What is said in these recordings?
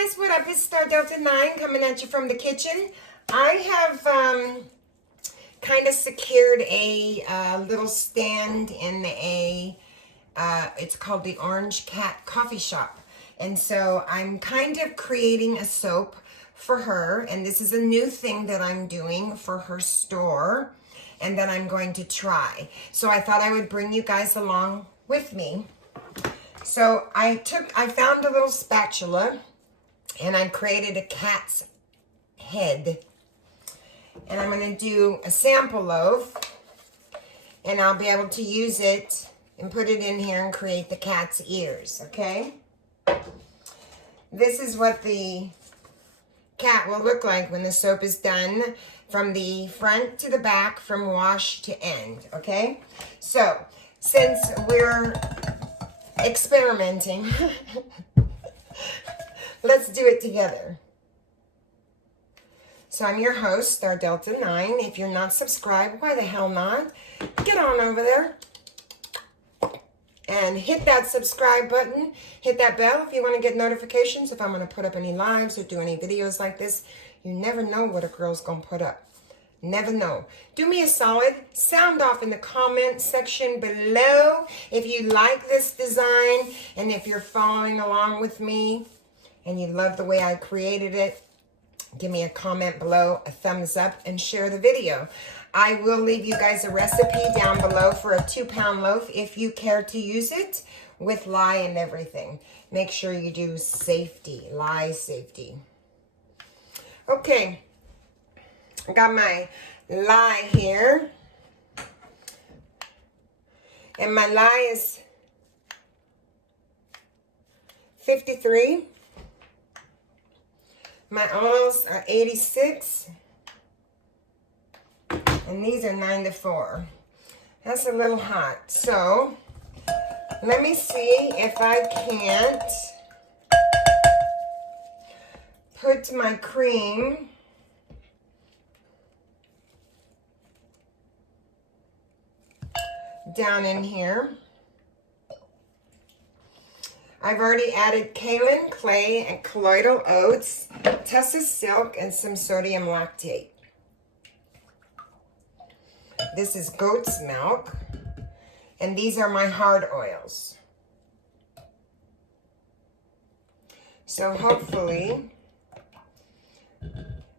guys, what up? It's Star Delta 9 coming at you from the kitchen. I have kind of secured a little stand in it's called the Orange Cat Coffee Shop. And so I'm kind of creating a soap for her. And this is a new thing that I'm doing for her store and that I'm going to try. So I thought I would bring you guys along with me. So I found a little spatula and I created a cat's head. And I'm going to do a sample loaf and I'll be able to use it and put it in here and create the cat's ears, okay? This is what the cat will look like when the soap is done, from the front to the back, from wash to end, okay? So, since we're experimenting, let's do it together. So I'm your host, Star Delta 9. If you're not subscribed, why the hell not? Get on over there and hit that subscribe button. Hit that bell if you want to get notifications if I'm going to put up any lives or do any videos like this. You never know what a girl's going to put up. Never know. Do me a solid. Sound off in the comment section below if you like this design and if you're following along with me and you love the way I created it. Give me a comment below, a thumbs up, and share the video. I will leave you guys a recipe down below for a 2-pound loaf if you care to use it with lye and everything. Make sure you do safety, lye safety. Okay, I got my lye here. And my lye is 53. My oils are 86. And these are 9 to 4. That's a little hot. So, let me see if I can't put my cream down in here. I've already added kaolin clay and colloidal oats, Tessa silk, and some sodium lactate. This is goat's milk, and these are my hard oils. So hopefully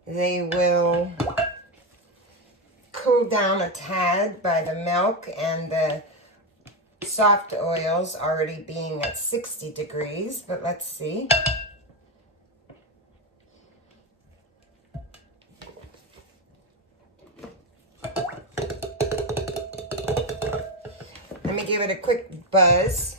they will cool down a tad by the milk and the soft oils already being at 60 degrees, but let's see. Let me give it a quick buzz.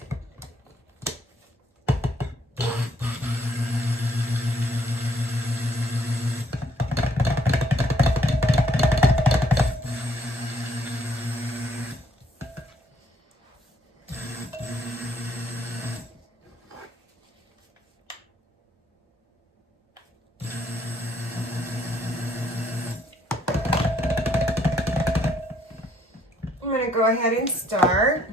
I'm going to go ahead and start.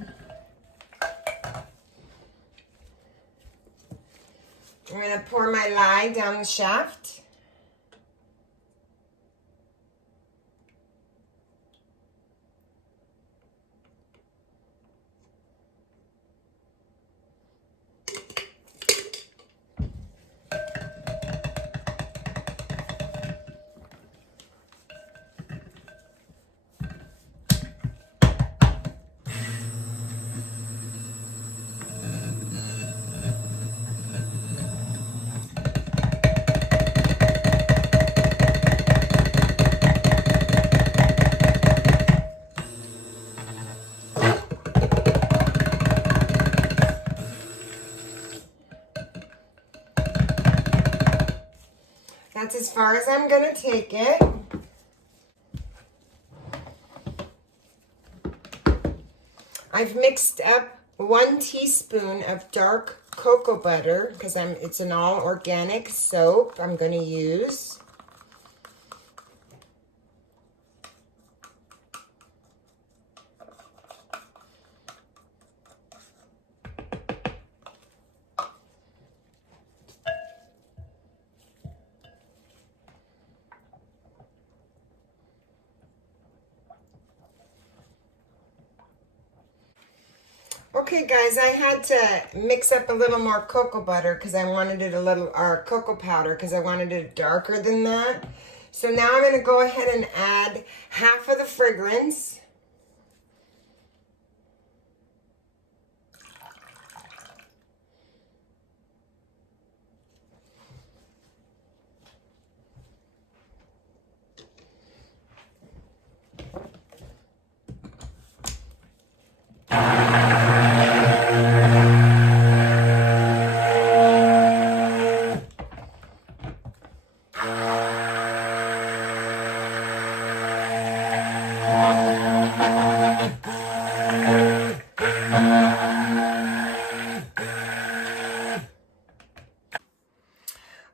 I'm going to pour my lye down the shaft. That's as far as I'm going to take it. I've mixed up 1 teaspoon of dark cocoa butter because it's an all organic soap I'm going to use. Okay guys, I had to mix up a little more cocoa butter because I wanted it a little, or cocoa powder because I wanted it darker than that. So now I'm going to go ahead and add half of the fragrance.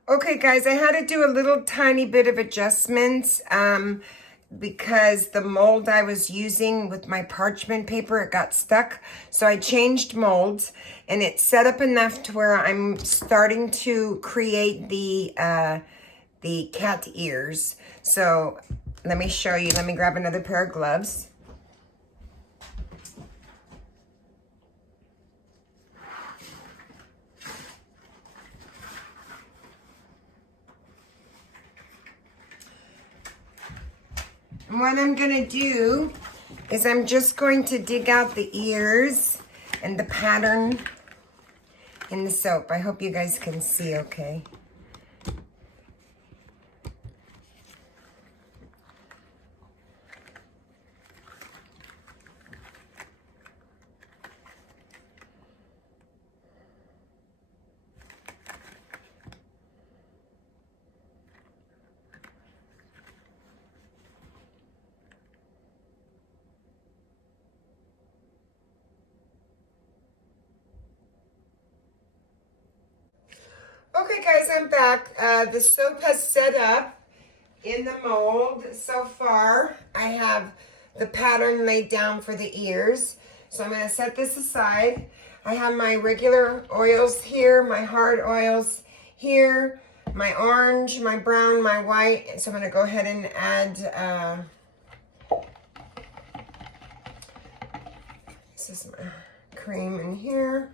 Okay guys, I had to do a little tiny bit of adjustments because the mold I was using with my parchment paper, it got stuck. So I changed molds and it's set up enough to where I'm starting to create the cat ears. So let me show you, let me grab another pair of gloves. And what I'm gonna do is I'm just going to dig out the ears and the pattern in the soap. I hope you guys can see okay. Okay guys, I'm back. The soap has set up in the mold. So far, I have the pattern laid down for the ears. So I'm gonna set this aside. I have my regular oils here, my hard oils here, my orange, my brown, my white. So I'm gonna go ahead and add, this is my cream in here.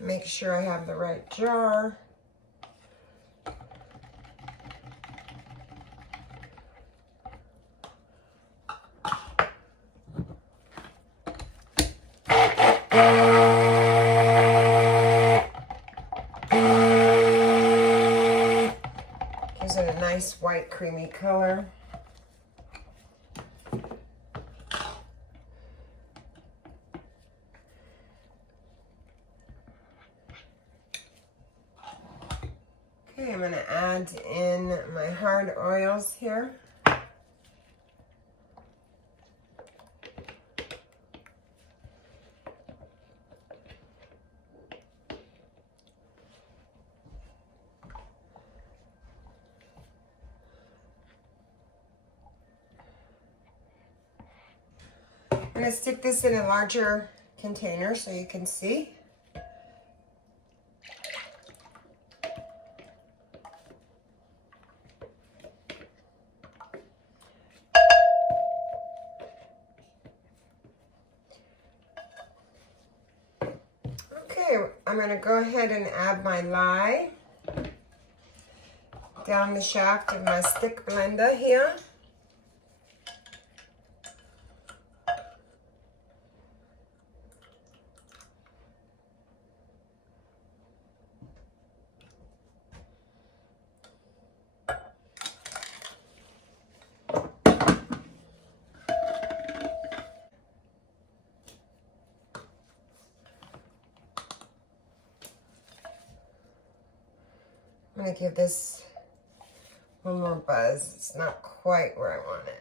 Make sure I have the right jar. Gives it a nice white creamy color. Okay, I'm going to add in my hard oils here. I'm going to stick this in a larger container so you can see. Okay, I'm going to go ahead and add my lye down the shaft of my stick blender here. I'm going to give this one more buzz. It's not quite where I want it.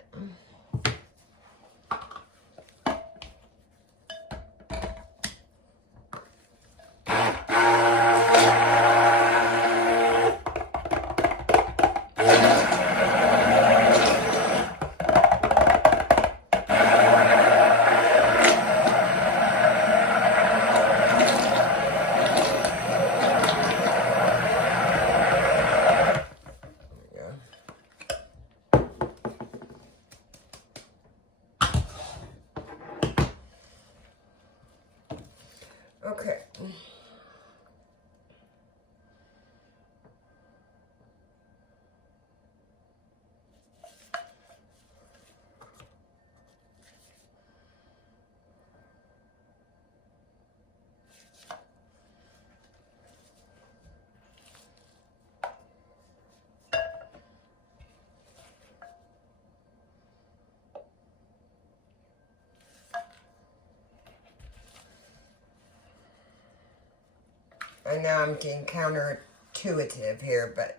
I know I'm being counterintuitive here, but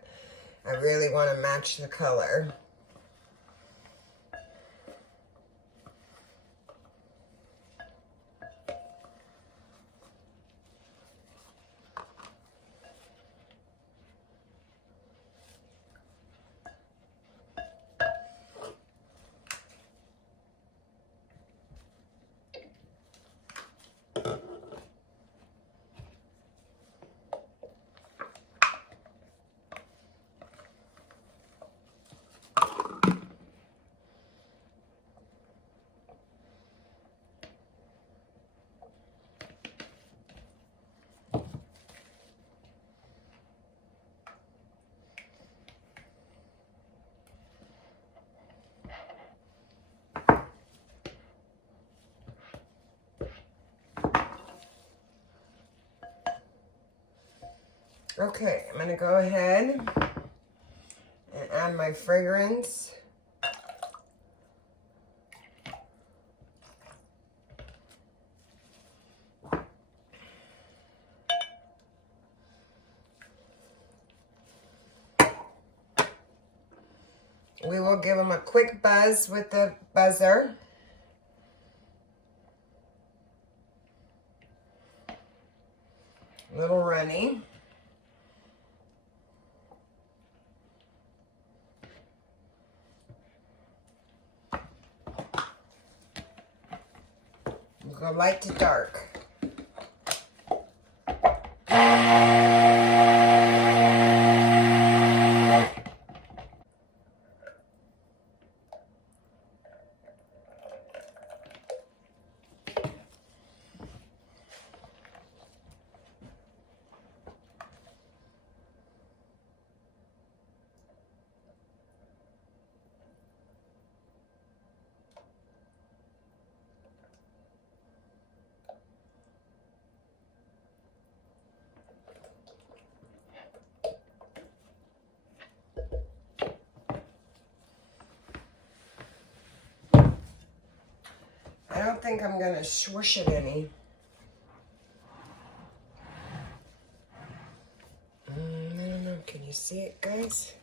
I really want to match the color. Okay, I'm going to go ahead and add my fragrance. We will give them a quick buzz with the buzzer. A little runny. We'll go light to dark. I don't think I'm going to swoosh it any. I don't know. Can you see it, guys?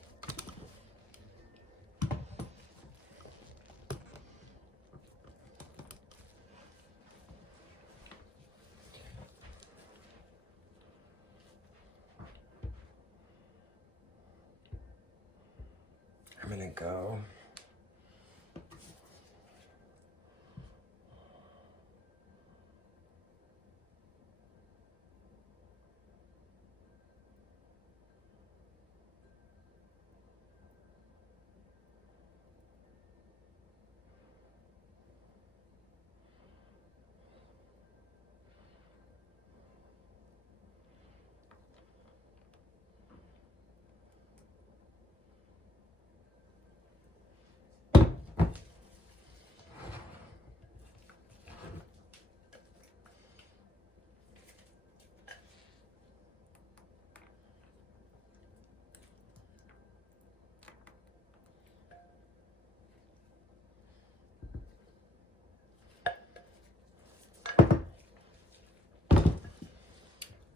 I'm going to go.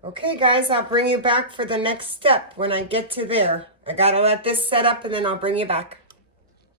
Okay, guys, I'll bring you back for the next step when I get to there. I gotta let this set up and then I'll bring you back.